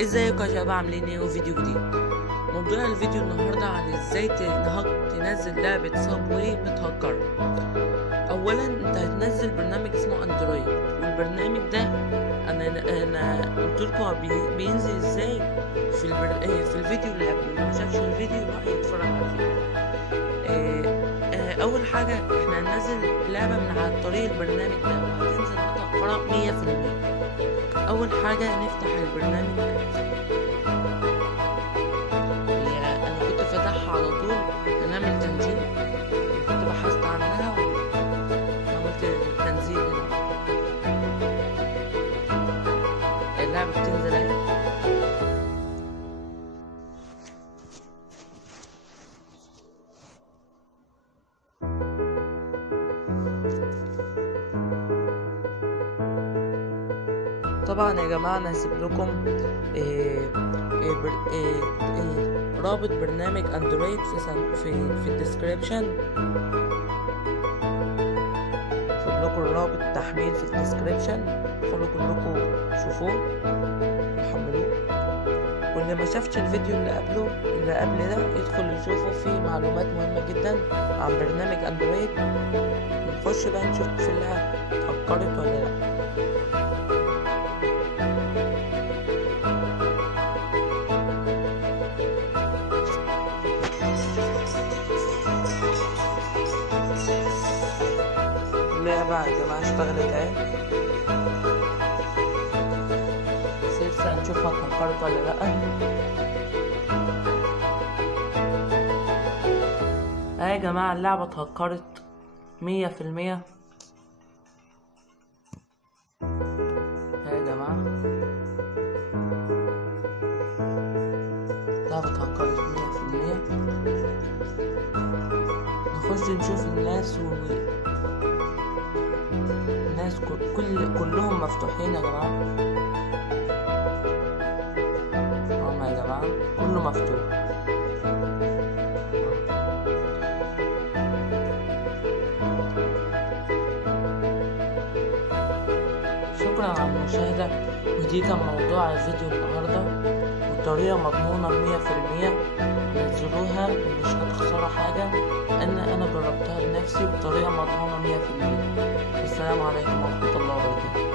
ازيكم يا شباب، عاملين ايه؟ وفيديو جديد. موضوع الفيديو النهارده عن ازاي تنزل لعبه صابواي متهكر. اولا انت هتنزل برنامج اسمه اندرويد، والبرنامج ده انا قلت لكم بينزل ازاي في الفيديو اللي قبله. اللي ما شافش الفيديو يروح يتفرج على الفيديو. اول حاجه احنا هننزل لعبه من على طريق البرنامج ده، وهتنزل متهكره 100%. اول حاجه نفتح البرنامج. انا كنت فاتحها على طول، هنعمل تنزيل. كنت بحثت عنها وعملت تنزيل هنا. اللعبه بتنزل اهي. طبعا يا جماعه انا هسيب لكم رابط برنامج اندرويد في الديسكريبشن. هسيب لكم رابط تحميل في الديسكريبشن، خلوا كلكم شوفوه وحملوه. واللي ما شافش الفيديو اللي قبل ده يدخل يشوفه، فيه معلومات مهمه جدا عن برنامج اندرويد. نخش بقى نشوف في اللعبه اتهكرت ولا لا. اللعبة يا جماعة اشتغلت اهي. لسه هنشوفها اتهكرت ولا لأ. اهي يا جماعة اللعبة اتهكرت 100%. اهي يا جماعة اللعبة اتهكرت 100%. نخش نشوف الناس كلهم مفتوحين يا جماعة. هما يا جماعة كله مفتوح. شكرا على المشاهدة، ودي كان موضوع الفيديو النهاردة. بطريقة مضمونة 100%. نزلوها ومش هتخسروا حاجة، لأن أنا جربتها بنفسي بطريقة مضمونة 100%. السلام عليكم ورحمة الله وبركاته.